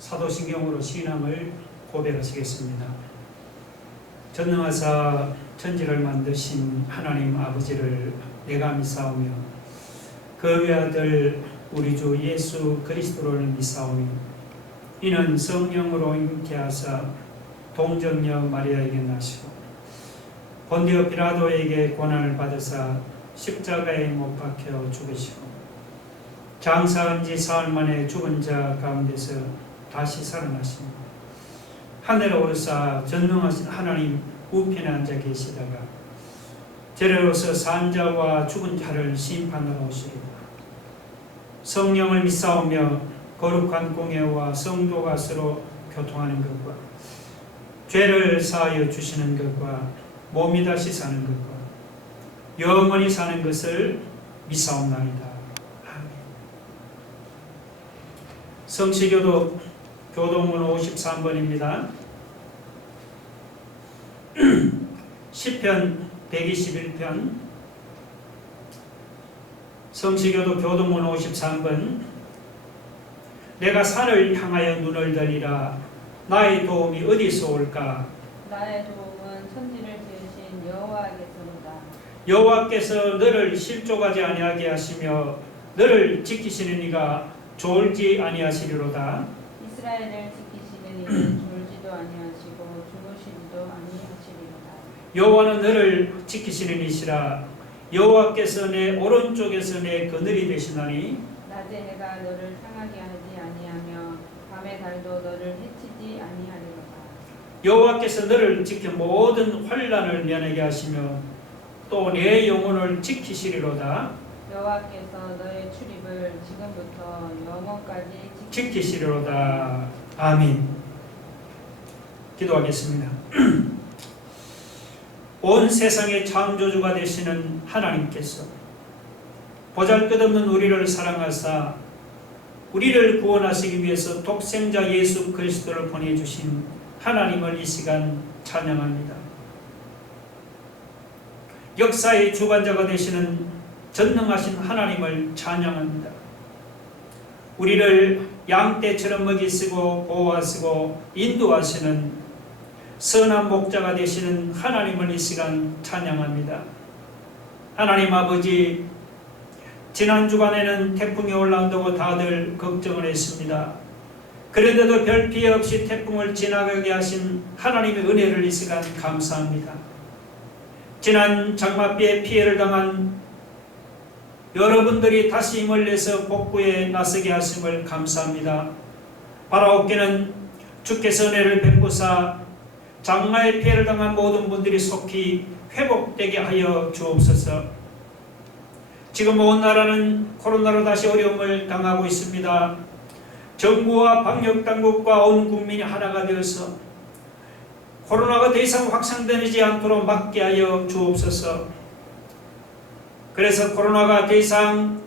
사도신경으로 신앙을 고백하시겠습니다. 전능하사 천지를 만드신 하나님 아버지를 내가 믿사오며 그 외아들 우리 주 예수 그리스도를 믿사오니 이는 성령으로 잉태하사 동정녀 마리아에게 나시고 본디오 빌라도에게 고난을 받으사 십자가에 못 박혀 죽으시고 장사한 지 사흘 만에 죽은 자 가운데서 다시 살아나시고 하늘에 오르사 전능하신 하나님 우편에 앉아 계시다가 저리로서 산 자와 죽은 자를 심판하러 오시리라. 성령을 믿사오며 거룩한 공예와 성도가 서로 교통하는 것과 죄를 사하여 주시는 것과 몸이 다시 사는 것과 영원히 사는 것을 믿사옵나이다. 아멘. 성시교도 교동문 53번입니다. 시편 121편 성시교도 교동문 53번 내가 산을 향하여 눈을 들리라. 나의 도움이 어디서 올까? 나의 도움은 천지를 지으신 여호와께서로다. 여호와께서 너를 실족하지 아니하게 하시며 너를 지키시는 이가 졸지 아니하시리로다. 이스라엘을 지키시는 이는 졸지도 아니하시고 주무시지도 아니하시리로다. 여호와는 너를 지키시는 이시라. 여호와께서 내 오른쪽에서 내 그늘이 되시나니 낮에 해가 너를 상하게 하지 아니하며 밤의 달도 너를 해치지 아니하리로다. 여호와께서 너를 지켜 모든 환난을 면하게 하시며 또 내 영혼을 지키시리로다. 여호와께서 너의 출입을 지금부터 영원까지 지키시리로다. 아멘. 기도하겠습니다. 온 세상의 창조주가 되시는 하나님께서 보잘것없는 우리를 사랑하사 우리를 구원하시기 위해서 독생자 예수 그리스도를 보내주신 하나님을 이 시간 찬양합니다. 역사의 주관자가 되시는 전능하신 하나님을 찬양합니다. 우리를 양떼처럼 먹이시고 보호하시고 인도하시는 선한 목자가 되시는 하나님을 이 시간 찬양합니다. 하나님 아버지, 지난 주간에는 태풍이 올라온다고 다들 걱정을 했습니다. 그런데도 별 피해 없이 태풍을 지나가게 하신 하나님의 은혜를 이 시간 감사합니다. 지난 장마비에 피해를 당한 여러분들이 다시 힘을 내서 복구에 나서게 하심을 감사합니다. 바라옵기는 주께서 은혜를 베푸사 장마에 피해를 당한 모든 분들이 속히 회복되게 하여 주옵소서. 지금 온 나라는 코로나로 다시 어려움을 당하고 있습니다. 정부와 방역당국과 온 국민이 하나가 되어서 코로나가 더 이상 확산되지 않도록 막게 하여 주옵소서. 그래서 코로나가 더 이상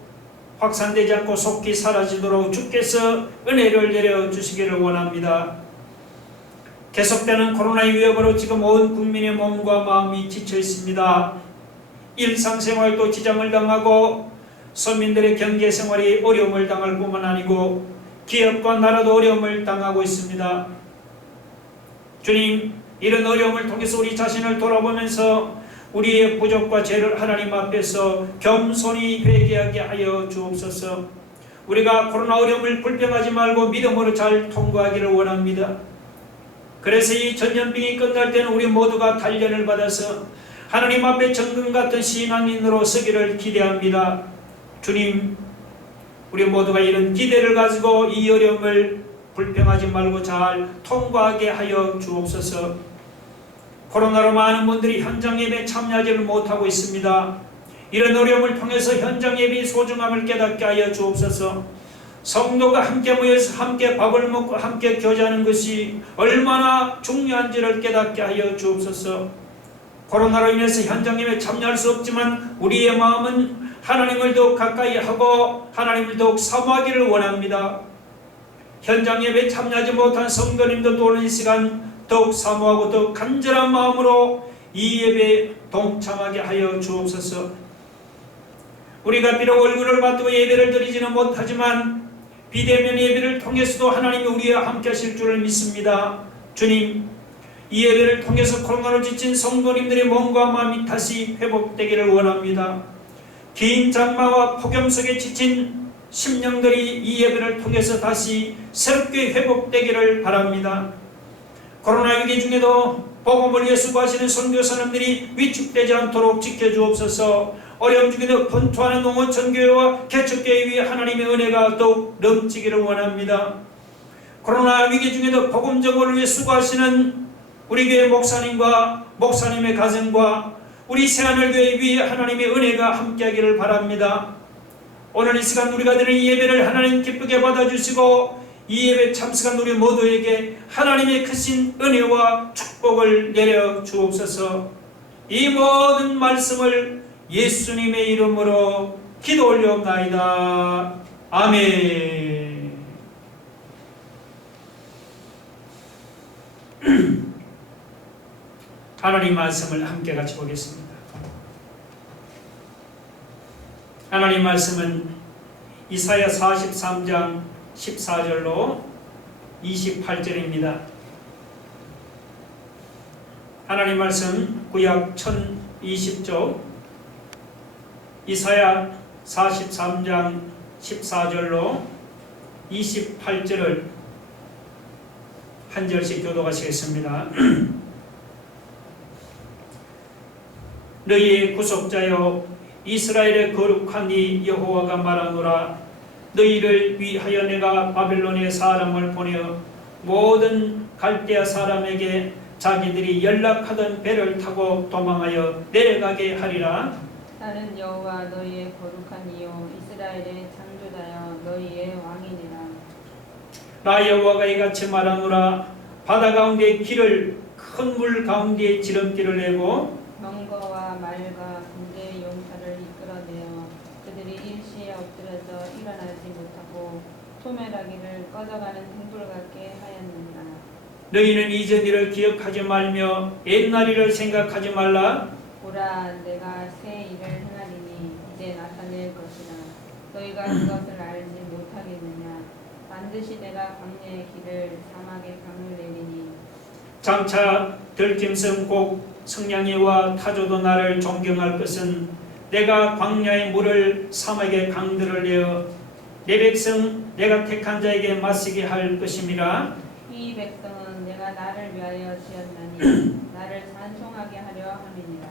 확산되지 않고 속히 사라지도록 주께서 은혜를 내려주시기를 원합니다. 계속되는 코로나의 위협으로 지금 온 국민의 몸과 마음이 지쳐 있습니다. 일상생활도 지장을 당하고 서민들의 경제생활이 어려움을 당할 뿐만 아니고 기업과 나라도 어려움을 당하고 있습니다. 주님, 이런 어려움을 통해서 우리 자신을 돌아보면서 우리의 부족과 죄를 하나님 앞에서 겸손히 회개하게 하여 주옵소서. 우리가 코로나 어려움을 불평하지 말고 믿음으로 잘 통과하기를 원합니다. 그래서 이 전염병이 끝날 때는 우리 모두가 단련을 받아서 하나님 앞에 정금 같은 신앙인으로 서기를 기대합니다. 주님, 우리 모두가 이런 기대를 가지고 이 어려움을 불평하지 말고 잘 통과하게 하여 주옵소서. 코로나로 많은 분들이 현장 예배에 참여하지를 못하고 있습니다. 이런 어려움을 통해서 현장 예배의 소중함을 깨닫게 하여 주옵소서. 성도가 함께 모여서 함께 밥을 먹고 함께 교제하는 것이 얼마나 중요한지를 깨닫게 하여 주옵소서. 코로나로 인해서 현장 예배에 참여할 수 없지만 우리의 마음은 하나님을 더욱 가까이 하고 하나님을 더욱 사모하기를 원합니다. 현장 예배에 참여하지 못한 성도님도 오는 이 시간 더욱 사모하고 더욱 간절한 마음으로 이 예배에 동참하게 하여 주옵소서. 우리가 비록 얼굴을 받고 예배를 드리지는 못하지만 비대면 예배를 통해서도 하나님이 우리와 함께 하실 줄을 믿습니다. 주님, 이 예배를 통해서 코로나로 지친 성도님들의 몸과 마음이 다시 회복되기를 원합니다. 긴 장마와 폭염 속에 지친 심령들이 이 예배를 통해서 다시 새롭게 회복되기를 바랍니다. 코로나 위기 중에도 복음을 위해 수고하시는 선교사님들이 위축되지 않도록 지켜주옵소서. 어려움 중에도 번투하는 농어촌교회와 개척교회 위에 하나님의 은혜가 더욱 넘치기를 원합니다. 코로나 위기 중에도 복음 전거를 위해 수고하시는 우리 교회 목사님과 목사님의 가정과 우리 새하늘교회 위에 하나님의 은혜가 함께하기를 바랍니다. 오늘 이 시간 우리가 드리는 이 예배를 하나님 기쁘게 받아주시고 이 예배 참석한 우리 모두에게 하나님의 크신 은혜와 축복을 내려 주옵소서. 이 모든 말씀을 예수님의 이름으로 기도 올려옵나이다. 아멘. 하나님 말씀을 함께 같이 보겠습니다. 하나님 말씀은 이사야 43장 14절로 28절입니다. 하나님 말씀 구약 1020쪽 이사야 43장 14절로 28절을 한 절씩 교독하시겠습니다. 너희의 구속자여 이스라엘의 거룩한 이 여호와가 말하노라. 너희를 위하여 내가 바벨론의 사람을 보내어 모든 갈대아 사람에게 자기들이 연락하던 배를 타고 도망하여 내려가게 하리라. 나는 여호와 너희의 거룩한 이요 이스라엘의 창조자여 너희의 왕이니라. 나 여호와가 이같이 말하노라. 바다 가운데 길을 큰 물 가운데 지름길을 내고 병거와 말과 군대의 용사를 이끌어내어 그들이 일시에 엎드려서 일어나지 못하고 소멸하기를 꺼져가는 등불 같게 하였느니라. 너희는 이전 일을 기억하지 말며 옛날 일을 생각하지 말라. 보라, 내가 새 일을 행하리니 이제 나타낼 것이라. 너희가 그것을 알지 못하겠느냐. 반드시 내가 광야의 길을 사막의 강을 내리니 장차 들짐승 곧 성냥이와 타조도 나를 존경할 것은 내가 광야의 물을 사막의 강들을 내어 내 백성 내가 택한 자에게 마시게 할 것임이라. 이 백성은 내가 나를 위하여 지었나니 나를 찬송하게 하려 함이니라.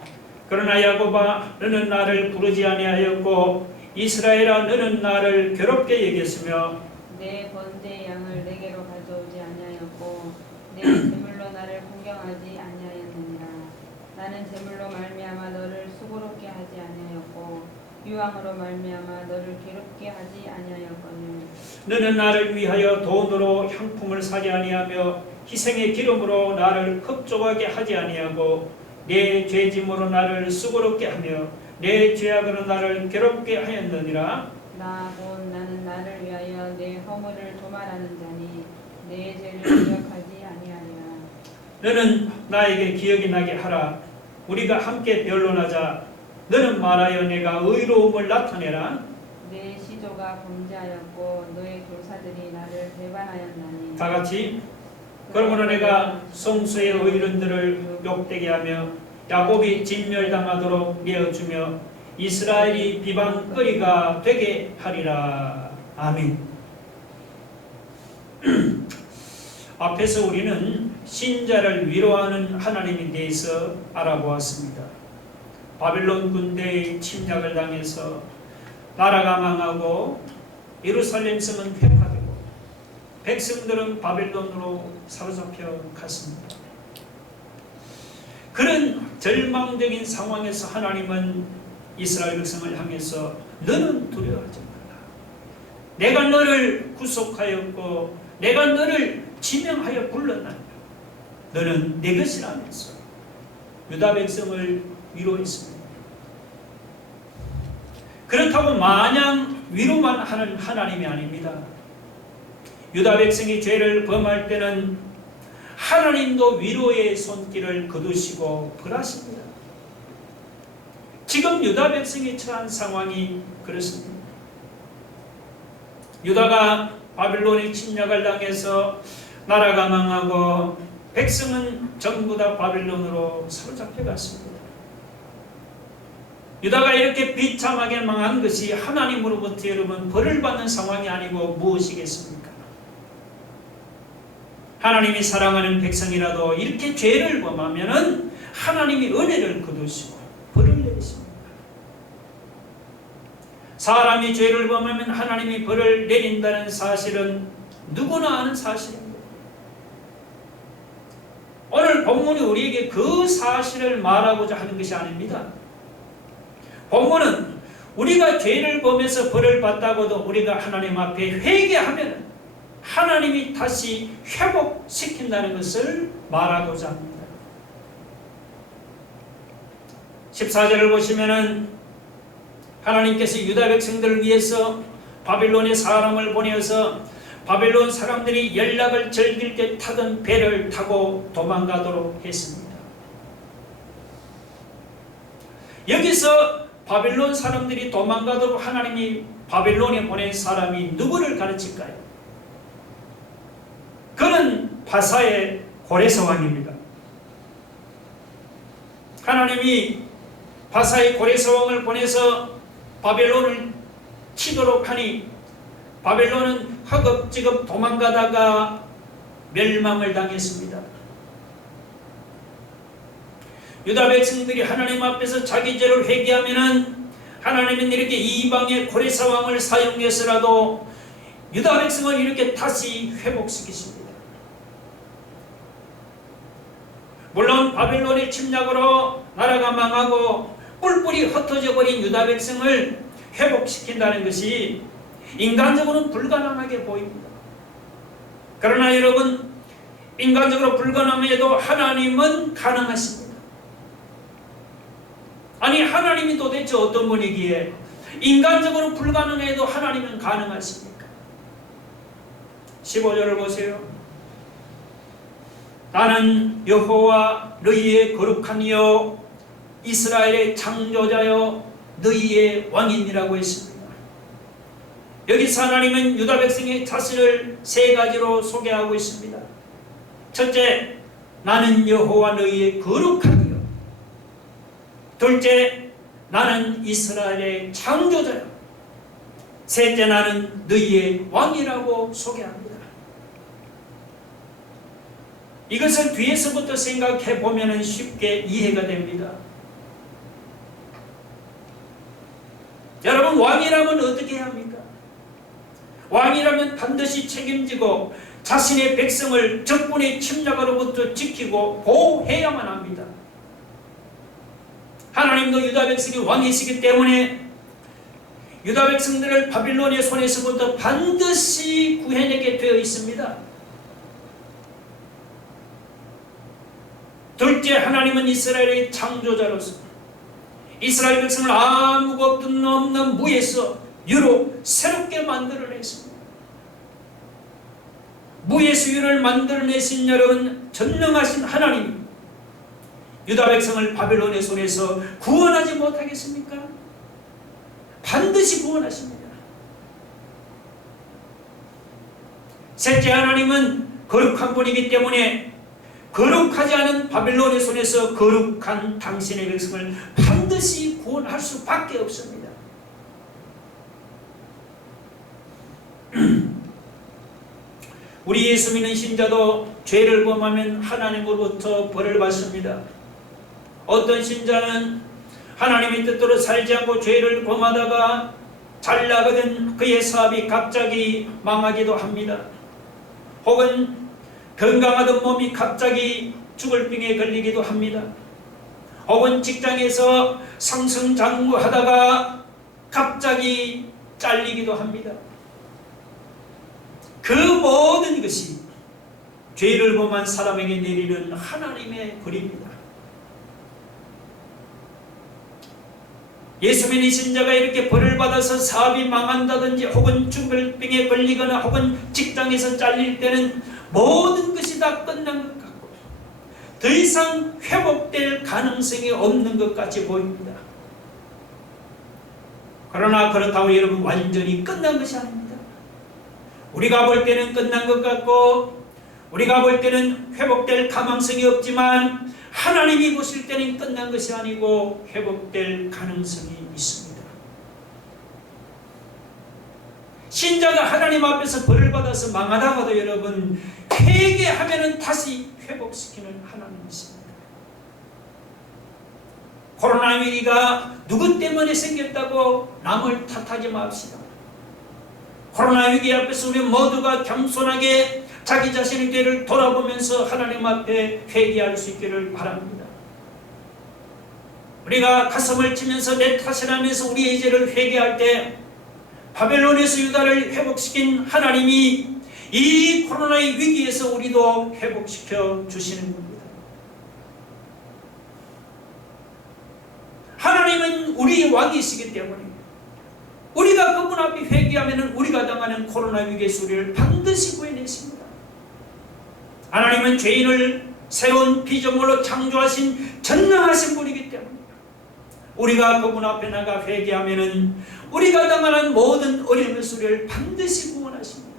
그러나 야곱아 너는 나를 부르지 아니하였고 이스라엘아 너는 나를 괴롭게 여겼으며 내 번제 양을 내게로 가져오지 아니하였고 내 제물로 나를 공경하지 아니하였느니라. 나는 제물로 말미암아 너를 수고롭게 하지 아니하였고 유황으로 말미암아 너를 괴롭게 하지 아니하였거늘. 너는 나를 위하여 돈으로 향품을 사지 아니하며 희생의 기름으로 나를 흡족하게 하지 아니하고 내 죄짐으로 나를 수고롭게 하며 내 죄악으로 나를 괴롭게 하였느니라. 나 곧 나는 나를 위하여 내 허물을 도말하는 자니 내 죄를 기억하지 아니하리라. 너는 나에게 기억이 나게 하라. 우리가 함께 변론하자. 너는 말하여 내가 의로움을 나타내라. 내 시조가 범죄하였고 너의 교사들이 나를 배반하였나니. 다 같이. 그러므로 내가 성수의 의인들을 욕되게 하며 야곱이 진멸당하도록 내어주며 이스라엘이 비방거리가 되게 하리라. 아멘. 앞에서 우리는 신자를 위로하는 하나님에 대해서 알아보았습니다. 바벨론 군대의 침략을 당해서 나라가 망하고 예루살렘 성은 회파되고 백성들은 바벨론으로 사로잡혀 갔습니다. 그런 절망적인 상황에서 하나님은 이스라엘 백성을 향해서 너는 두려워하지 말라. 내가 너를 구속하였고 내가 너를 지명하여 불렀나니 너는 내 것이라면서 유다 백성을 위로했습니다. 그렇다고 마냥 위로만 하는 하나님이 아닙니다. 유다 백성이 죄를 범할 때는 하나님도 위로의 손길을 거두시고 벌하십니다. 지금 유다 백성이 처한 상황이 그렇습니다. 유다가 바빌론의 침략을 당해서 나라가 망하고 백성은 전부 다 바빌론으로 사로잡혀 갔습니다. 유다가 이렇게 비참하게 망한 것이 하나님으로부터 여러분 벌을 받는 상황이 아니고 무엇이겠습니까? 하나님이 사랑하는 백성이라도 이렇게 죄를 범하면은 하나님이 은혜를 거두시고 벌을 내리십니다. 사람이 죄를 범하면 하나님이 벌을 내린다는 사실은 누구나 아는 사실입니다. 오늘 본문이 우리에게 그 사실을 말하고자 하는 것이 아닙니다. 본문은 우리가 죄를 범해서 벌을 받다고도 우리가 하나님 앞에 회개하면 하나님이 다시 회복시킨다는 것을 말하고자 합니다. 14절을 보시면은 하나님께서 유다 백성들을 위해서 바빌론의 사람을 보내어서 바빌론 사람들이 연락을 즐길 때 타던 배를 타고 도망가도록 했습니다. 여기서 바빌론 사람들이 도망가도록 하나님이 바빌론에 보낸 사람이 누구를 가르칠까요? 그는 바사의 고레스 왕입니다. 하나님이 바사의 고레스 왕을 보내서 바벨론을 치도록 하니 바벨론은 허겁지겁 도망가다가 멸망을 당했습니다. 유다 백성들이 하나님 앞에서 자기 죄를 회개하면은 하나님은 이렇게 이방의 고레스 왕을 사용해서라도 유다 백성을 이렇게 다시 회복시키십니다. 물론 바벨론의 침략으로 나라가 망하고 뿔뿔이 흩어져 버린 유다 백성을 회복시킨다는 것이 인간적으로는 불가능하게 보입니다. 그러나 여러분, 인간적으로 불가능해도 하나님은 가능하십니다. 아니, 하나님이 도대체 어떤 분이기에 인간적으로 불가능해도 하나님은 가능하십니까? 15절을 보세요. 나는 여호와 너희의 거룩한 이여 이스라엘의 창조자여 너희의 왕이니라고 했습니다. 여기서 하나님은 유다 백성의 자신을 세 가지로 소개하고 있습니다. 첫째, 나는 여호와 너희의 거룩한 이여. 둘째, 나는 이스라엘의 창조자여. 셋째, 나는 너희의 왕이라고 소개합니다. 이것을 뒤에서부터 생각해 보면 쉽게 이해가 됩니다. 여러분, 왕이라면 어떻게 해야 합니까? 왕이라면 반드시 책임지고 자신의 백성을 적군의 침략으로부터 지키고 보호해야만 합니다. 하나님도 유다 백성이 왕이시기 때문에 유다 백성들을 바빌론의 손에서부터 반드시 구해내게 되어 있습니다. 둘째, 하나님은 이스라엘의 창조자로서 이스라엘 백성을 아무것도 없는 무에서 유로 새롭게 만들어냈습니다. 무에서 유를 만들어내신 여러분, 전능하신 하나님, 유다 백성을 바벨론의 손에서 구원하지 못하겠습니까? 반드시 구원하십니다. 셋째, 하나님은 거룩한 분이기 때문에 거룩하지 않은 바벨론의 손에서 거룩한 당신의 백성을 반드시 구원할 수밖에 없습니다. 우리 예수 믿는 신자도 죄를 범하면 하나님으로부터 벌을 받습니다. 어떤 신자는 하나님의 뜻대로 살지 않고 죄를 범하다가 잘 나가던 그의 사업이 갑자기 망하기도 합니다. 혹은 건강하던 몸이 갑자기 죽을 병에 걸리기도 합니다. 혹은 직장에서 상승장구하다가 갑자기 잘리기도 합니다. 그 모든 것이 죄를 범한 사람에게 내리는 하나님의 벌입니다. 예수 믿는 신자가 이렇게 벌을 받아서 사업이 망한다든지 혹은 죽을 병에 걸리거나 혹은 직장에서 잘릴 때는 모든 것이 다 끝난 것 같고 더 이상 회복될 가능성이 없는 것 같이 보입니다. 그러나 그렇다고 여러분 완전히 끝난 것이 아닙니다. 우리가 볼 때는 끝난 것 같고 우리가 볼 때는 회복될 가망성이 없지만 하나님이 보실 때는 끝난 것이 아니고 회복될 가능성이 있습니다. 신자가 하나님 앞에서 벌을 받아서 망하다가도 여러분 회개하면 다시 회복시키는 하나님이십니다. 코로나 위기가 누구 때문에 생겼다고 남을 탓하지 맙시다. 코로나 위기 앞에서 우리 모두가 겸손하게 자기 자신의 뒤를 돌아보면서 하나님 앞에 회개할 수 있기를 바랍니다. 우리가 가슴을 치면서 내 탓이라면서 우리의 죄를 회개할 때 바벨론에서 유다를 회복시킨 하나님이 이 코로나의 위기에서 우리도 회복시켜 주시는 겁니다. 하나님은 우리의 왕이시기 때문에 우리가 그분 앞에 회개하면 우리가 당하는 코로나 위기에서 우리를 반드시 구해내십니다. 하나님은 죄인을 새로운 피조물로 창조하신 전능하신 분이기 때문에 우리가 그분 앞에 나가 회개하면 우리가 당하는 모든 어려움에서 우리를 반드시 구원하십니다.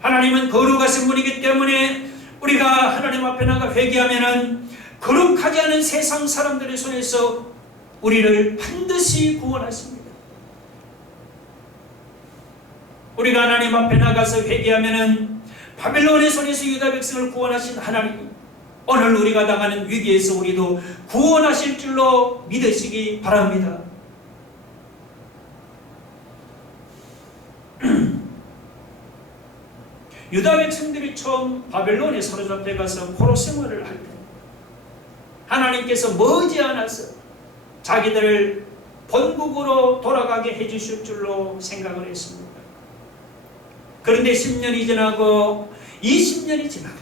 하나님은 거룩하신 분이기 때문에 우리가 하나님 앞에 나가 회개하면 거룩하지 않은 세상 사람들의 손에서 우리를 반드시 구원하십니다. 우리가 하나님 앞에 나가서 회개하면 바벨론의 손에서 유다 백성을 구원하신 하나님이 오늘 우리가 당하는 위기에서 우리도 구원하실 줄로 믿으시기 바랍니다. 유다 백성들이 처음 바벨론에 사로잡혀 가서 포로 생활을 할 때 하나님께서 머지않아서 자기들을 본국으로 돌아가게 해주실 줄로 생각을 했습니다. 그런데 10년이 지나고 20년이 지나도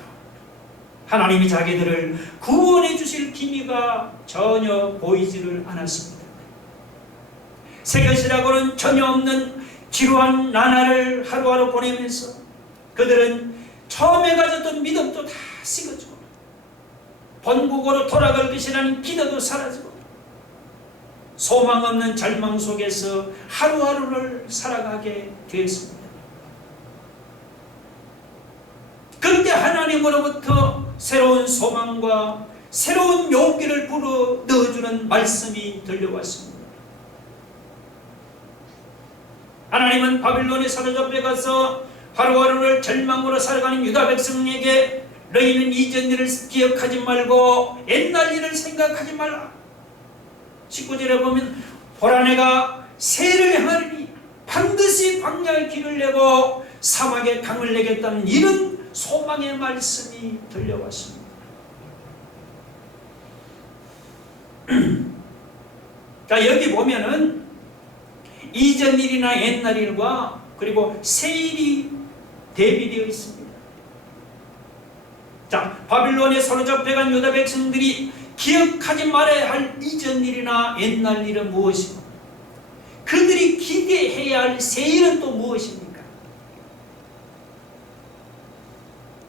하나님이 자기들을 구원해 주실 기미가 전혀 보이지를 않았습니다. 새것이라고는 전혀 없는 지루한 나날을 하루하루 보내면서 그들은 처음에 가졌던 믿음도 다 식어지고 본국으로 돌아갈 것이라는 기대도 사라지고 소망 없는 절망 속에서 하루하루를 살아가게 되었습니다. 그때 하나님으로부터 새로운 소망과 새로운 용기를 불어 넣어주는 말씀이 들려왔습니다. 하나님은 바빌론에 사로잡혀 가서 하루하루를 절망으로 살아가는 유다 백성에게 너희는 이전 일을 기억하지 말고 옛날 일을 생각하지 말라. 19절에 보면 보라 내가 새를 향하리니 반드시 광야의 길을 내고 사막에 강을 내겠다는 이런 소망의 말씀이 들려왔습니다. 자, 여기 보면은 이전 일이나 옛날 일과 그리고 새 일이 대비되어 있습니다. 자, 바빌론에 사로잡혀간 유다 백성들이 기억하지 말아야 할 이전 일이나 옛날 일은 무엇이고 그들이 기대해야 할 새 일은 또 무엇입니까?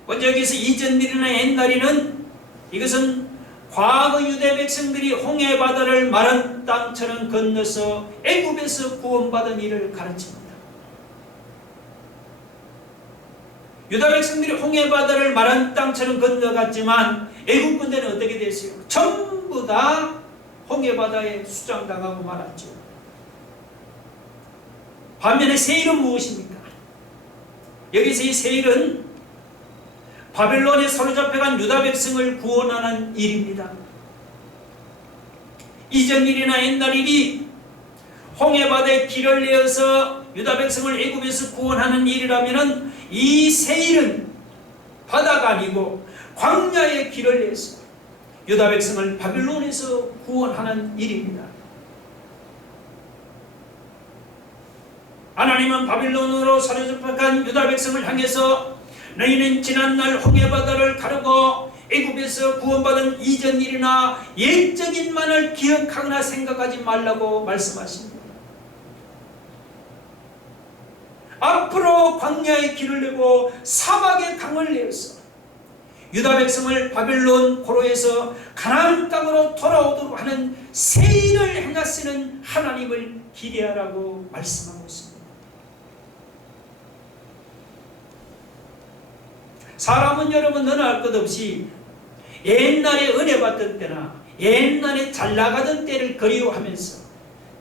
먼저 여기서 이전 일이나 옛날 일은 이것은 과거 유다 백성들이 홍해 바다를 마른 땅처럼 건너서 애굽에서 구원받은 일을 가르칩니다. 유다 백성들이 홍해 바다를 마른 땅처럼 건너갔지만 애굽 군대는 어떻게 됐어요? 전부 다 홍해 바다에 수장당하고 말았죠. 반면에 새 일은 무엇입니까? 여기서 이 새 일은 바벨론에 사로잡혀간 유다 백성을 구원하는 일입니다. 이전 일이나 옛날 일이 홍해 바다에 길을 내어서 유다 백성을 애굽에서 구원하는 일이라면 이 새 일은 바다가 아니고 광야의 길을 내서 유다 백성을 바벨론에서 구원하는 일입니다. 하나님은 바벨론으로 사로잡혀간 유다 백성을 향해서 너희는 지난날 홍해 바다를 가르고 애굽에서 구원받은 이전 일이나 옛적인 만을 기억하거나 생각하지 말라고 말씀하십니다. 앞으로 광야의 길을 내고 사막의 강을 내어서 유다 백성을 바벨론 포로에서 가나안 땅으로 돌아오도록 하는 새 일을 행하시는 하나님을 기대하라고 말씀하고 있습니다. 사람은 여러분 너나 할 것 없이 옛날에 은혜 받던 때나 옛날에 잘 나가던 때를 그리워하면서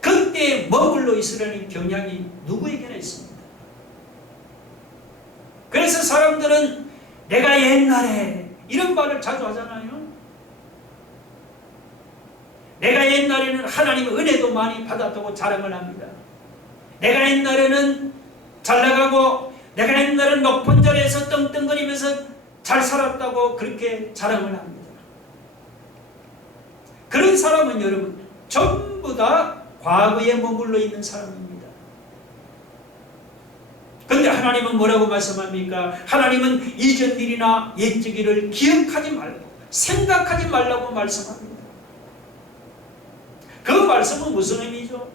그때에 머물러 있으려는 경향이 누구에게나 있습니다. 그래서 사람들은 내가 옛날에 이런 말을 자주 하잖아요. 내가 옛날에는 하나님의 은혜도 많이 받았다고 자랑을 합니다. 내가 옛날에는 잘 나가고 내가 옛날에는 높은 자리에서 떵떵거리면서 잘 살았다고 그렇게 자랑을 합니다. 그런 사람은 여러분 전부 다 과거에 머물러 있는 사람입니다. 그런데 하나님은 뭐라고 말씀합니까? 하나님은 이전 일이나 옛적 일을 기억하지 말고 생각하지 말라고 말씀합니다. 그 말씀은 무슨 의미죠?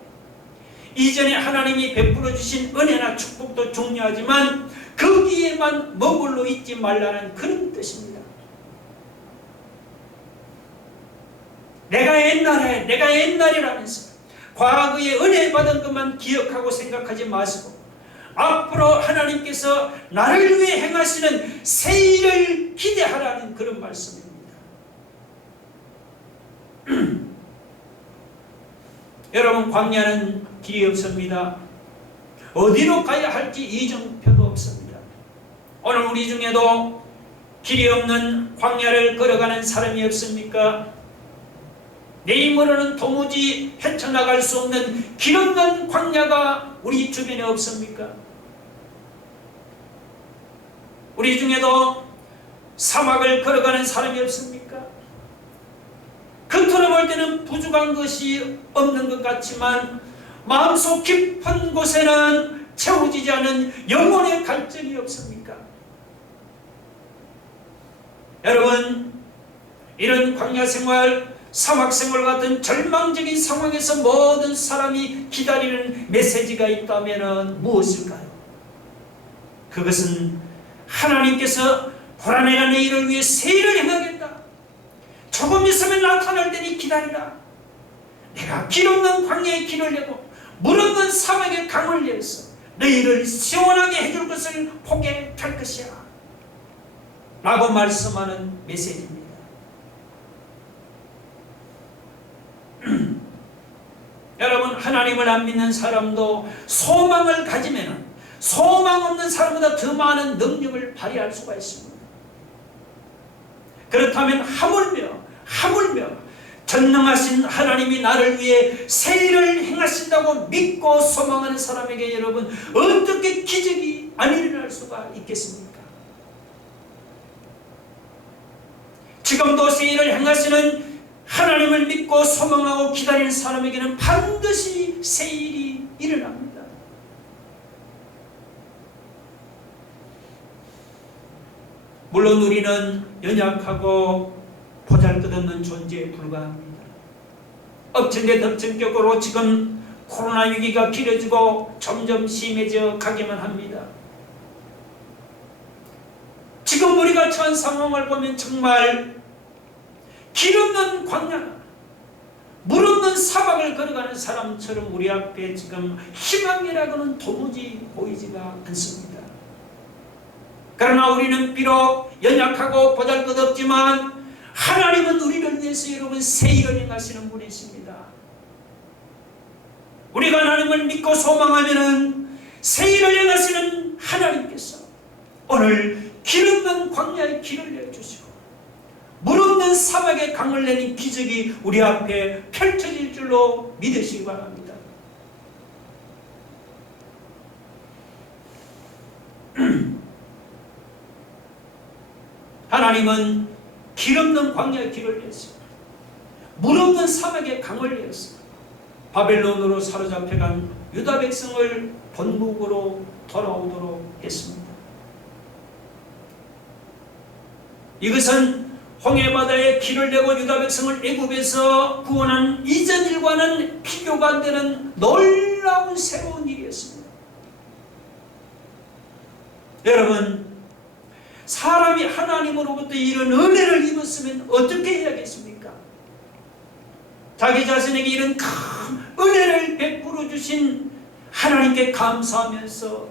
이전에 하나님이 베풀어 주신 은혜나 축복도 중요하지만 거기에만 머물러 있지 말라는 그런 뜻입니다. 내가 옛날이라면서 과거에 은혜 받은 것만 기억하고 생각하지 마시고 앞으로 하나님께서 나를 위해 행하시는 새 일을 기대하라는 그런 말씀입니다. 여러분, 광야는 길이 없습니다. 어디로 가야 할지 이정표도 없습니다. 오늘 우리 중에도 길이 없는 광야를 걸어가는 사람이 없습니까? 내 힘으로는 도무지 헤쳐나갈 수 없는 길 없는 광야가 우리 주변에 없습니까? 우리 중에도 사막을 걸어가는 사람이 없습니까? 겉으로 볼 때는 부족한 것이 없는 것 같지만 마음속 깊은 곳에는 채워지지 않은 영혼의 갈증이 없습니까? 여러분, 이런 광야 생활, 사막 생활 같은 절망적인 상황에서 모든 사람이 기다리는 메시지가 있다면 무엇일까요? 그것은 하나님께서 불안해가 내일을 위해 새 일을 행하겠다. 조금 있으면 나타날 테니 기다리라. 내가 길 없는 광야에 길을 내고 물 없는 사막에 강을 내서 너희를 시원하게 해줄 것을 보게 할 것이야 라고 말씀하는 메시지입니다. 여러분, 하나님을 안 믿는 사람도 소망을 가지면 소망 없는 사람보다 더 많은 능력을 발휘할 수가 있습니다. 그렇다면 하물며 전능하신 하나님이 나를 위해 새 일을 행하신다고 믿고 소망하는 사람에게 여러분 어떻게 기적이 안 일어날 수가 있겠습니까? 지금도 새 일을 행하시는 하나님을 믿고 소망하고 기다리는 사람에게는 반드시 새 일이 일어납니다. 물론 우리는 연약하고 보잘것없는 존재에 불과합니다. 엎친 데 덮친 격으로 지금 코로나 위기가 길어지고 점점 심해져 가기만 합니다. 지금 우리가 처한 상황을 보면 정말 길 없는 광야, 물 없는 사막을 걸어가는 사람처럼 우리 앞에 지금 희망이라고는 도무지 보이지가 않습니다. 그러나 우리는 비록 연약하고 보잘것없지만 하나님은 우리를 위해서 여러분 새 일을 행하시는 분이십니다. 우리가 하나님을 믿고 소망하면은 새 일을 행하시는 하나님께서 오늘 길 없는 광야에 길을 내주시고 물 없는 사막에 강을 내는 기적이 우리 앞에 펼쳐질 줄로 믿으시기 바랍니다. 하나님은 길 없는 광야에 길을 내었습니다. 물 없는 사막에 강을 내었습니다. 바벨론으로 사로잡혀간 유다 백성을 본국으로 돌아오도록 했습니다. 이것은 홍해바다에 길을 내고 유다 백성을 애굽에서 구원한 이전 일과는 비교가 안 되는 놀라운 새로운 일이었습니다. 여러분, 사람이 하나님으로부터 이런 은혜를 입었으면 어떻게 해야겠습니까? 자기 자신에게 이런 큰 은혜를 베풀어 주신 하나님께 감사하면서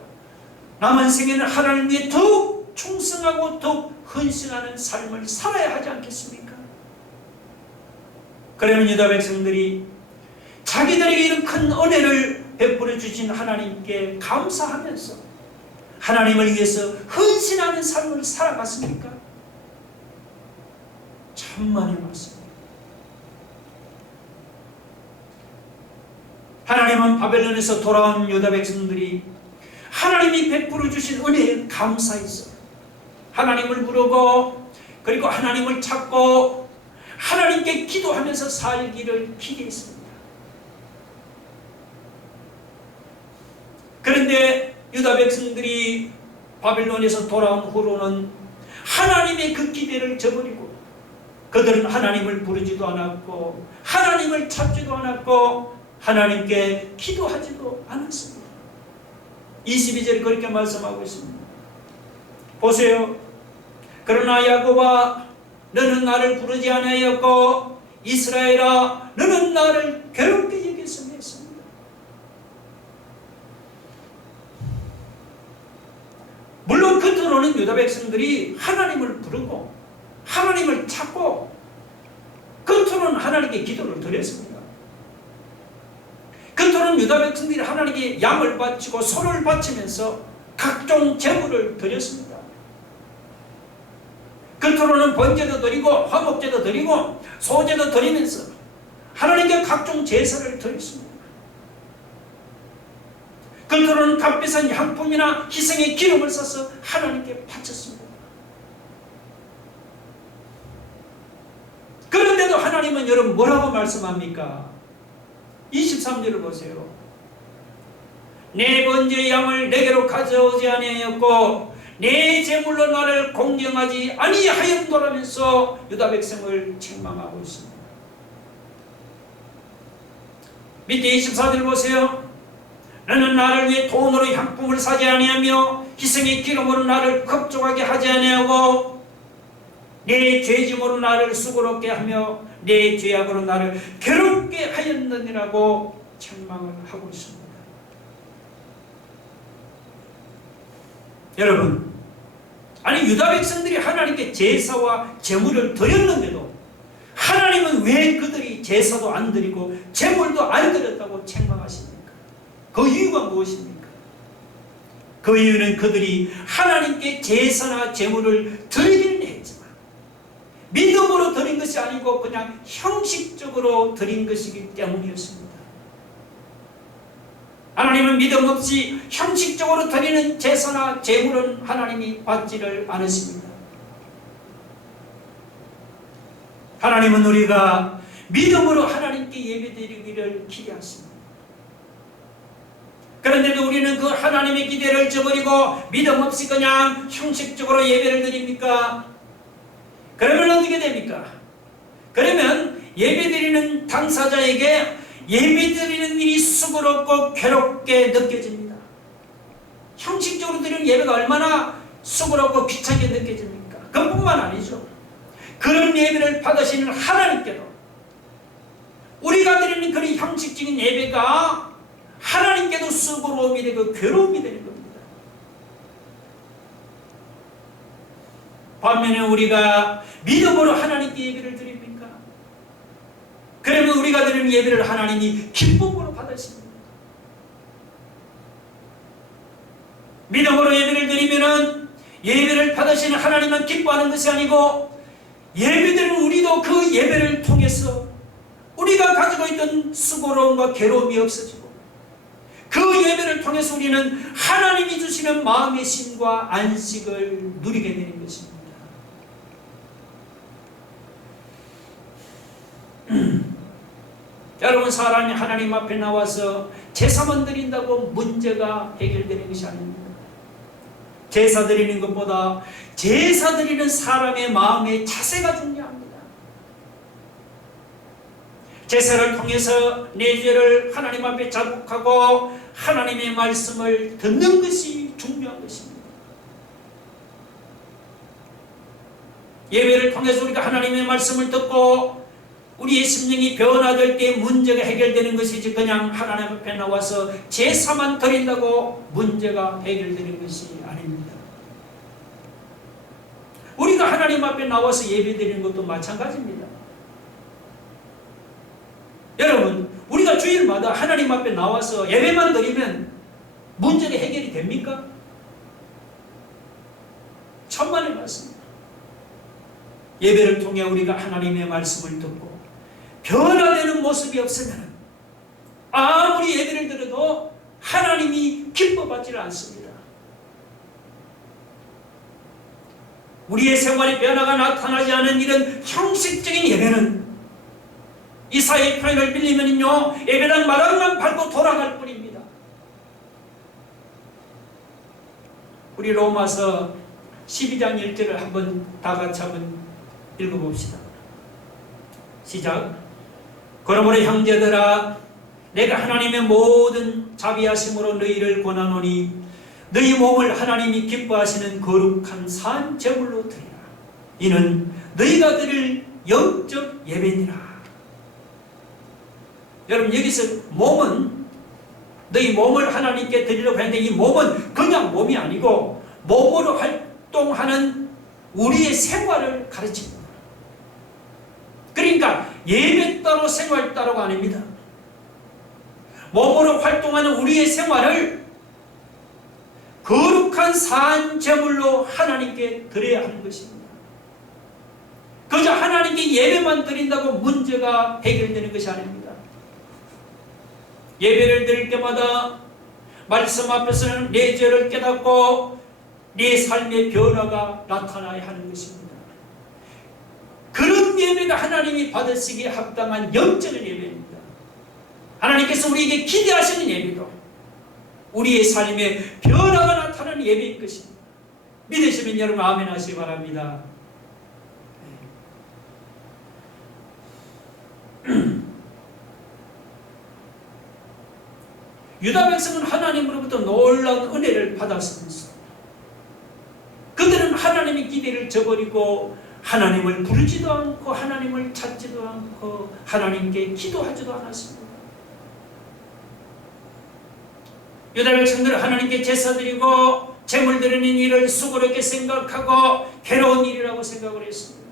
남은 생에는 하나님 위해 더욱 더욱 충성하고 더욱 헌신하는 삶을 살아야 하지 않겠습니까? 그러면 유다 백성들이 자기들에게 이런 큰 은혜를 베풀어 주신 하나님께 감사하면서 하나님을 위해서 헌신하는 삶을 살아갔습니까? 천만의 말씀입니다. 하나님은 바벨론에서 돌아온 유다 백성들이 하나님이 베풀어 주신 은혜에 감사해서 하나님을 부르고 그리고 하나님을 찾고 하나님께 기도하면서 살기를 기대했습니다. 그런데 유다 백성들이 바벨론에서 돌아온 후로는 하나님의 그 기대를 저버리고 그들은 하나님을 부르지도 않았고 하나님을 찾지도 않았고 하나님께 기도하지도 않았습니다. 22절에 그렇게 말씀하고 있습니다. 보세요. 그러나 야곱아 너는 나를 부르지 아니하였고 이스라엘아 너는 나를 괴롭게 여겼으며 했습니다. 물론 겉으로는 유다 백성들이 하나님을 부르고 하나님을 찾고 겉으로는 하나님께 기도를 드렸습니다. 겉으로는 유다 백성들이 하나님께 양을 바치고 소를 바치면서 각종 제물을 드렸습니다. 겉으로는 번제도 드리고 화목제도 드리고 소제도 드리면서 하나님께 각종 제사를 드렸습니다. 겉으로는 값비싼 향품이나 희생의 기름을 써서 하나님께 바쳤습니다. 그런데도 하나님은 여러분 뭐라고 말씀합니까? 23절을 보세요. 내 번제의 양을 내게로 가져오지 아니하였고 내 제물로 나를 공경하지 아니하였노라면서 유다 백성을 책망하고 있습니다. 밑에 24절 보세요. 너는 나를 위해 돈으로 향품을 사지 아니하며 희생의 기름으로 나를 급족하게 하지 아니하고 내 죄짐으로 나를 수고롭게 하며 내 죄악으로 나를 괴롭게 하였느니라고 책망을 하고 있습니다. 여러분, 아니 유다 백성들이 하나님께 제사와 제물을 드렸는데도 하나님은 왜 그들이 제사도 안 드리고 제물도 안 드렸다고 책망하십니까? 그 이유가 무엇입니까? 그 이유는 그들이 하나님께 제사나 제물을 드리기는 했지만 믿음으로 드린 것이 아니고 그냥 형식적으로 드린 것이기 때문이었습니다. 하나님은 믿음 없이 형식적으로 드리는 제사나 제물은 하나님이 받지를 않으십니다. 하나님은 우리가 믿음으로 하나님께 예배드리기를 기대하십니다. 그런데도 우리는 그 하나님의 기대를 저버리고 믿음 없이 그냥 형식적으로 예배를 드립니까? 그러면 어떻게 됩니까? 그러면 예배드리는 당사자에게 예배드리는 일이 수고롭고 괴롭게 느껴집니다. 형식적으로 드리는 예배가 얼마나 수고롭고 귀찮게 느껴집니까? 그뿐만 아니죠. 그런 예배를 받으시는 하나님께도 우리가 드리는 그런 형식적인 예배가 하나님께도 수고로움이 되고 괴로움이 되는 겁니다. 반면에 우리가 믿음으로 하나님께 예배를 드립니까? 그러면 우리가 드리는 예배를 하나님이 기쁨으로 받으십니다. 믿음으로 예배를 드리면은 예배를 받으시는 하나님만 기뻐하는 것이 아니고 예배드리는 우리도 그 예배를 통해서 우리가 가지고 있던 수고로움과 괴로움이 없어지고 그 예배를 통해서 우리는 하나님이 주시는 마음의 쉼과 안식을 누리게 되는 것입니다. 여러분, 사람이 하나님 앞에 나와서 제사만 드린다고 문제가 해결되는 것이 아닙니다. 제사 드리는 것보다 제사 드리는 사람의 마음의 자세가 중요합니다. 제사를 통해서 내 죄를 하나님 앞에 자복하고 하나님의 말씀을 듣는 것이 중요한 것입니다. 예배를 통해서 우리가 하나님의 말씀을 듣고 우리의 심령이 변화될 때 문제가 해결되는 것이지 그냥 하나님 앞에 나와서 제사만 드린다고 문제가 해결되는 것이 아닙니다. 하나님 앞에 나와서 예배드리는 것도 마찬가지입니다. 여러분, 우리가 주일마다 하나님 앞에 나와서 예배만 드리면 문제가 해결이 됩니까? 천만의 말씀입니다. 예배를 통해 우리가 하나님의 말씀을 듣고 변화되는 모습이 없으면 아무리 예배를 드려도 하나님이 기뻐받지를 않습니다. 우리의 생활에 변화가 나타나지 않은 이런 형식적인 예배는 이사야의 표현을 빌리면요, 예배당 마당만 밟고 돌아갈 뿐입니다. 우리 로마서 12장 1절을 한번 다 같이 한번 읽어봅시다. 시작. 그러므로 형제들아, 내가 하나님의 모든 자비하심으로 너희를 권하노니 너희 몸을 하나님이 기뻐하시는 거룩한 산 제물로 드리라. 이는 너희가 드릴 영적 예배니라. 여러분, 여기서 몸은, 너희 몸을 하나님께 드리려고 했는데 이 몸은 그냥 몸이 아니고 몸으로 활동하는 우리의 생활을 가르칩니다. 그러니까 예배 따로 생활 따로가 아닙니다. 몸으로 활동하는 우리의 생활을 거룩한 산 제물로 하나님께 드려야 하는 것입니다. 그저 하나님께 예배만 드린다고 문제가 해결되는 것이 아닙니다. 예배를 드릴 때마다 말씀 앞에서는 내 죄를 깨닫고 내 삶의 변화가 나타나야 하는 것입니다. 그런 예배가 하나님이 받으시기에 합당한 영적인 예배입니다. 하나님께서 우리에게 기대하시는 예배도 우리의 삶에 변화가 나타나는 예배일 것입니다. 믿으시면 여러분 아멘 하시기 바랍니다. 유다 백성은 하나님으로부터 놀라운 은혜를 받았습니다. 그들은 하나님의 기대를 저버리고 하나님을 부르지도 않고 하나님을 찾지도 않고 하나님께 기도하지도 않았습니다. 유다 백성들은 하나님께 제사 드리고 제물 드리는 일을 수고롭게 생각하고 괴로운 일이라고 생각을 했습니다.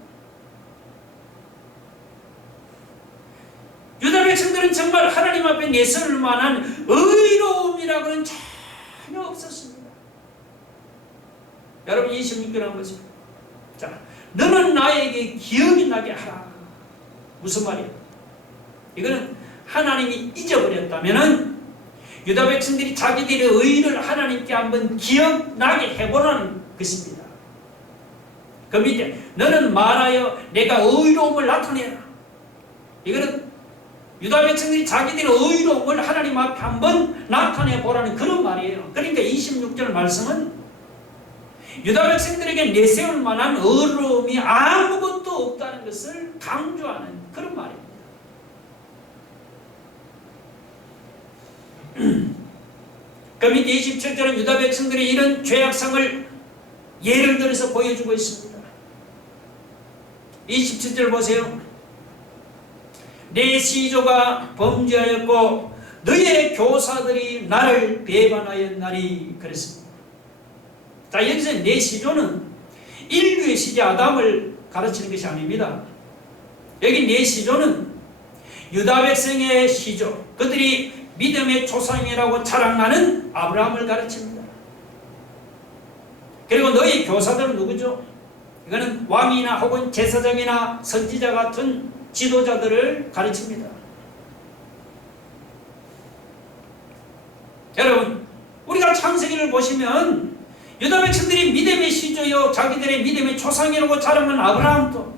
유다 백성들은 정말 하나님 앞에 내세울 만한 의로움이라고는 전혀 없었습니다. 여러분 26절 한 거죠. 자, 너는 나에게 기억이 나게 하라. 무슨 말이에요? 이거는 하나님이 잊어버렸다면은 유다 백성들이 자기들의 의를 하나님께 한번 기억나게 해보라는 것입니다. 그 밑에 너는 말하여 내가 의로움을 나타내라. 이거는 유다 백성들이 자기들의 의로움을 하나님 앞에 한번 나타내 보라는 그런 말이에요. 그러니까 26절 말씀은 유다 백성들에게 내세울 만한 의로움이 아무것도 없다는 것을 강조하는 그런 말입니다. 그 밑에 27절은 유다 백성들의 이런 죄악성을 예를 들어서 보여주고 있습니다. 27절 보세요. 내 시조가 범죄하였고 너의 교사들이 나를 배반하였나니 그랬습니다. 자, 여기서 내 시조는 인류의 시제 아담을 가르치는 것이 아닙니다. 여기 내 시조는 유다 백성의 시조, 그들이 믿음의 조상이라고 자랑하는 아브라함을 가르칩니다. 그리고 너희 교사들은 누구죠? 이거는 왕이나 혹은 제사장이나 선지자 같은 지도자들을 가르칩니다. 여러분, 우리가 창세기를 보시면 유다 백성들이 믿음의 시조요 자기들의 믿음의 조상이라고 자랑하는 아브라함도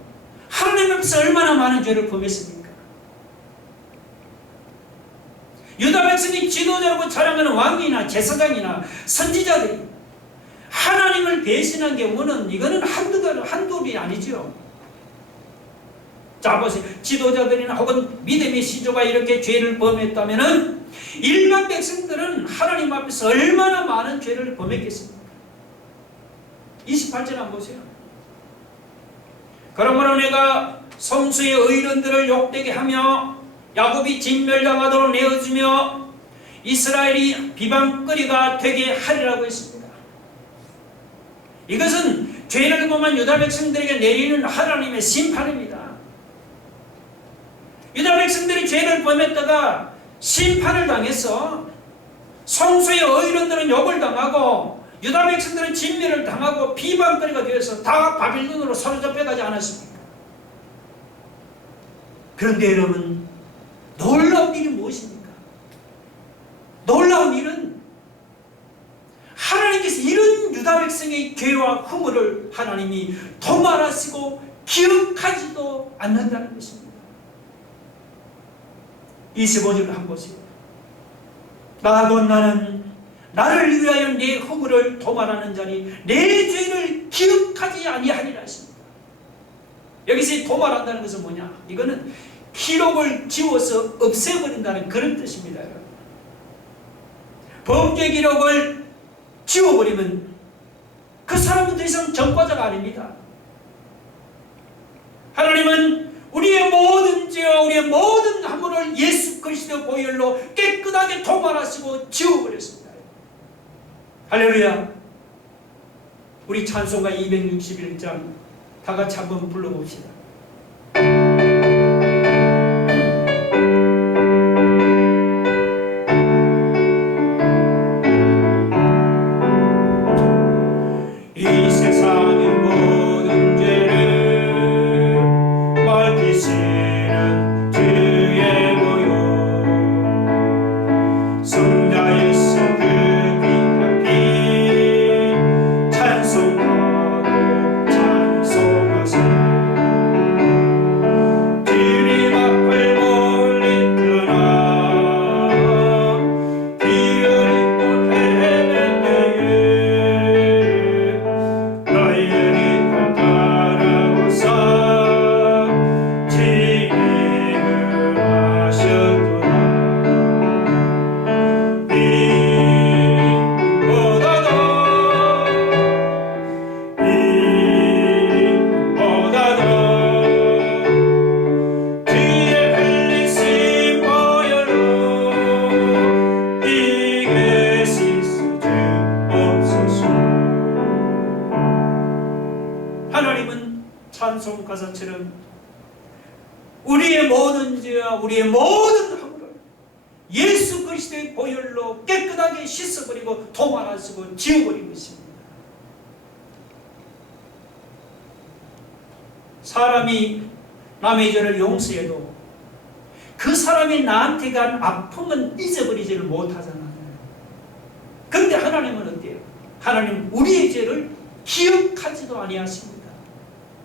하나님 앞에서 얼마나 많은 죄를 범했습니까? 유다 백성이 지도자라고 자랑하는 왕이나 제사장이나 선지자들이 하나님을 배신한 경우는 이거는 한둘이 아니죠. 자, 보세요. 지도자들이나 혹은 믿음의 시조가 이렇게 죄를 범했다면은 일반 백성들은 하나님 앞에서 얼마나 많은 죄를 범했겠습니까? 28절 한번 보세요. 그러므로 내가 성수의 의인들을 욕되게 하며 야곱이 진멸당하도록 내어주며 이스라엘이 비방거리가 되게 하리라고 했습니다. 이것은 죄를 범한 유다 백성들에게 내리는 하나님의 심판입니다. 유다 백성들이 죄를 범했다가 심판을 당해서 성소의 어른들은 욕을 당하고 유다 백성들은 진멸을 당하고 비방거리가 되어서 다 바빌론으로 사로잡혀가지 않았습니까? 그런데 여러분, 놀라운 일이 무엇입니까? 놀라운 일은 하나님께서 이런 유다 백성의 죄와 허물을 하나님이 도말하시고 기억하지도 않는다는 것입니다. 25절을 한번 보세요. 나하고 나는 나를 위하여 내 허물을 도말하는 자니 내 죄를 기억하지 아니하리라 했습니다. 여기서 도말한다는 것은 뭐냐? 이거는 기록을 지워서 없애버린다는 그런 뜻입니다. 범죄 기록을 지워버리면 그 사람은 더 이상 전과자가 아닙니다. 하나님은 우리의 모든 죄와 우리의 모든 허물을 예수 그리스도의 보혈로 깨끗하게 도말하시고 지워버렸습니다. 할렐루야. 우리 찬송가 261장 다 같이 한번 불러봅시다. 이 세상의 모든 죄를 밝히시는 주의 보혈, 성자 예수 그 귀한 피 찬송하고 찬송하세. 주님 앞을 멀리 떠나 길을 잃고 헤맨 때에 너희들이 따라오사 진행을 하셨도다. 이보다도 주의 흘리신 보혈로 이게 씻어 주옵소서. 하나님은 찬송 가사처럼 우리의 모든 죄와 우리의 모든 허물을 예수 그리스도의 보혈로 깨끗하게 씻어버리고 도말하시고 지워버린 것입니다. 사람이 남의 죄를 용서해도 그 사람이 나한테 간 아픔은 잊어버리지를 못하잖아요. 그런데 하나님은 어때요? 하나님 우리의 죄를 기억하지도 아니하십니다.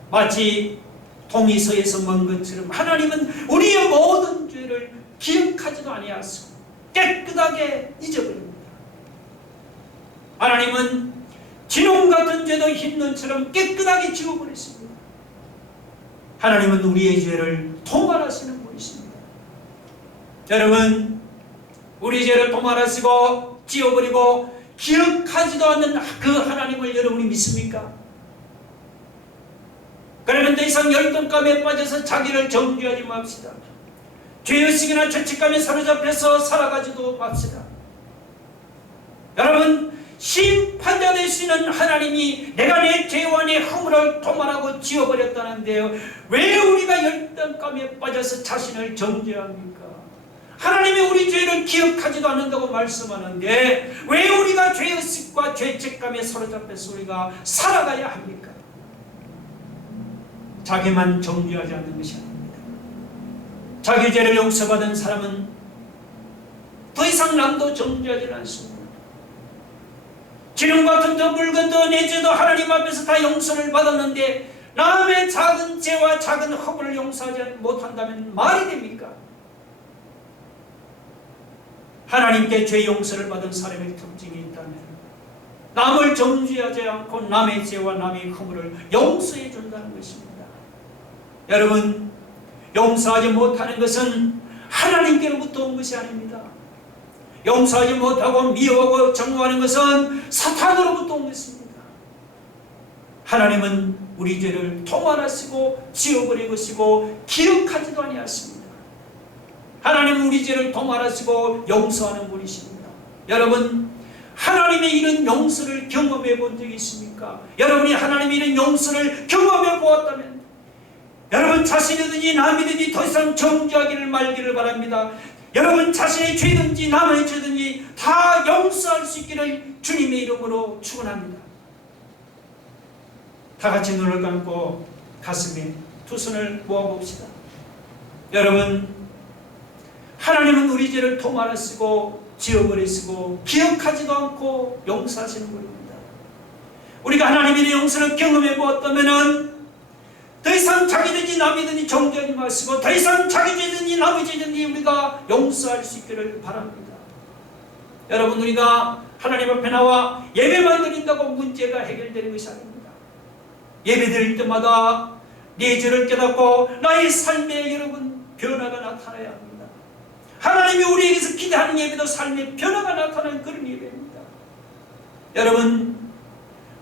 마치 동이서에서 먼 것처럼 하나님은 우리의 모든 죄를 기억하지도 아니하시고 깨끗하게 잊어버립니다. 하나님은 진홍 같은 죄도 흰눈처럼 깨끗하게 지워버렸습니다. 하나님은 우리의 죄를 도말하시는 분이십니다. 여러분, 우리 죄를 도말하시고 지워버리고 기억하지도 않는 그 하나님을 여러분이 믿습니까? 그러면 더 이상 열등감에 빠져서 자기를 정죄하지 맙시다. 죄의식이나 죄책감에 사로잡혀서 살아가지도 맙시다. 여러분, 심판자 되시는 하나님이 내가 내 죄와 내 허물을 도말하고 지워버렸다는데요, 왜 우리가 열등감에 빠져서 자신을 정죄합니까? 하나님이 우리 죄를 기억하지도 않는다고 말씀하는데 왜 우리가 죄의식과 죄책감에 사로잡혀서 우리가 살아가야 합니까? 자기만 정죄하지 않는 것이 아닙니다. 자기 죄를 용서받은 사람은 더 이상 남도 정죄하지 않습니다. 지능과 같은 더 붉은 더 내 죄도 하나님 앞에서 다 용서를 받았는데 남의 작은 죄와 작은 허물을 용서하지 못한다면 말이 됩니까? 하나님께 죄 용서를 받은 사람의 특징이 있다면 남을 정죄하지 않고 남의 죄와 남의 허물을 용서해 준다는 것입니다. 여러분, 용서하지 못하는 것은 하나님께로부터 온 것이 아닙니다. 용서하지 못하고 미워하고 정오하는 것은 사탄으로부터 온 것입니다. 하나님은 우리 죄를 도말하시고 지워버리시고 기억하지도 아니하십니다. 하나님은 우리 죄를 도말하시고 용서하는 분이십니다. 여러분, 하나님의 이런 용서를 경험해 본 적이 있습니까? 여러분이 하나님의 이런 용서를 경험해 보았다면 여러분 자신이든지 남이든지 더 이상 정죄하기를 말기를 바랍니다. 여러분 자신의 죄든지 남의 죄든지 다 용서할 수 있기를 주님의 이름으로 축원합니다. 다 같이 눈을 감고 가슴에 두 손을 모아봅시다. 여러분, 하나님은 우리 죄를 도말하시고 지어버리시고 기억하지도 않고 용서하시는 분입니다. 우리가 하나님의 용서를 경험해 보았다면 더 이상 자기든지 남이든지 정죄하지 마시고 더 이상 자기 죄든지 남의 죄든지 우리가 용서할 수 있기를 바랍니다. 여러분, 우리가 하나님 앞에 나와 예배만 드린다고 문제가 해결되는 것이 아닙니다. 예배 드릴 때마다 내 죄를 깨닫고 나의 삶에 여러분 변화가 나타나야 합니다. 하나님이 우리에게서 기대하는 예배도 삶의 변화가 나타나는 그런 예배입니다. 여러분,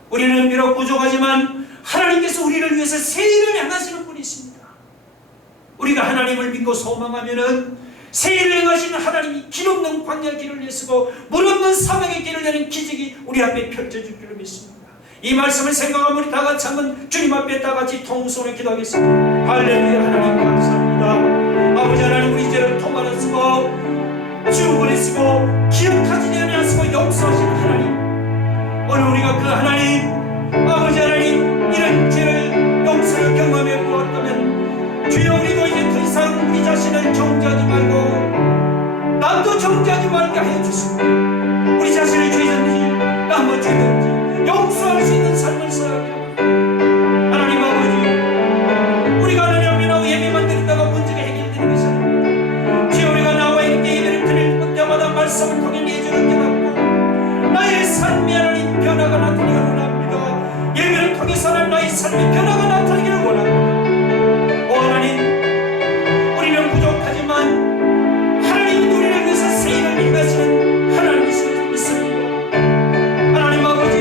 우리는 비록 부족하지만 하나님께서 우리를 위해서 새 일을 행하시는 분이십니다. 우리가 하나님을 믿고 소망하면은 새 일을 행하시는 하나님이 길 없는 광야 길을 내시고 물 없는 사막의 길을 내는 기적이 우리 앞에 펼쳐질 줄로 믿습니다. 이 말씀을 생각하면 우리 다 같이 한번 주님 앞에 다 같이 통성으로 기도하겠습니다. 할렐루야. 하나님 감사합니다. 아버지 하나님, 우리 죄를 도말하시고 지워버리시고 기억하지 않으시고 용서하시는 하나님, 오늘 우리가 그 하나님, 아버지 하나님, 이런 죄를 용서를 경험해 보았다면 주여, 우리도 이제 더 이상 우리 자신을 정죄하지 말고 남도 정죄하지 말게 하여 주시고 우리 자신의 죄든지 남의 죄든지 용서할 수 있는 삶을 살아가게 합니다. 하나님 아버지, 우리가 하나님 앞에 나와 예배만 드린다고 문제가 해결되는 것이 아닙니다. 주여, 우리가 나와 이렇게 예배를 드릴 때마다 말씀을 통해 내 죄를 깨닫고 나의 삶의 하나님 변화가 나타나기를 원합니다. 예배를 통해서 나의 삶의 변화가 나타나기를 원합니다. 오 하나님, 우리는 부족하지만 하나님은 우리를 위해서 새 일을 행하시는 하나님이십니다. 하나님 아버지,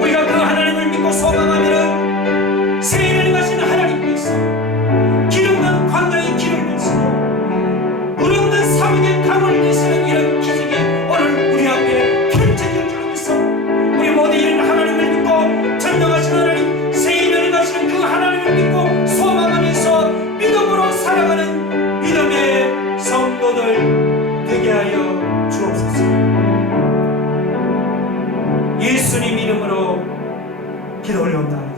우리가 그 하나님을 믿고 소망하면 새 일을 행하시는 하나님께서 길 없는 광야의 길을 내시고 물 없는 사막의 강을 내시는 이런 기적이 오늘 우리 앞에 펼쳐질 줄 믿소. 우리 모두 이런 하나님을 믿고 전능하신 하나님, 새 일을 행하시는 그 하나님을 믿고 소망하면서 믿음으로 살아가는 믿음의 성도들 되게 하여 주옵소서. 예수님 이름으로 기도 올려옵나이다.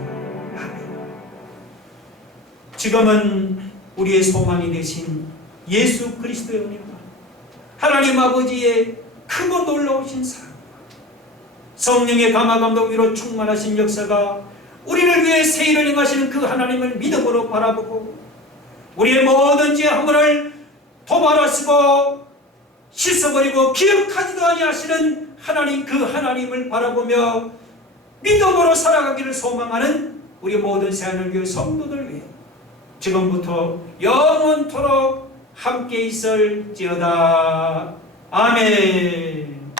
지금은 우리의 소망이 되신 예수 그리스도의 은혜와 하나님 아버지의 크고 놀라우신 사랑, 성령의 감화 감동 위로 충만하신 역사가 우리를 위해 새 일을 행하시는 그 하나님을 믿음으로 바라보고 우리의 모든 죄 한번을 도말하시고 씻어버리고 기억하지도 아니하시는 하나님, 그 하나님을 바라보며 믿음으로 살아가기를 소망하는 우리 모든 새하늘교회 성도들 위해 지금부터 영원토록 함께 있을지어다. 아멘.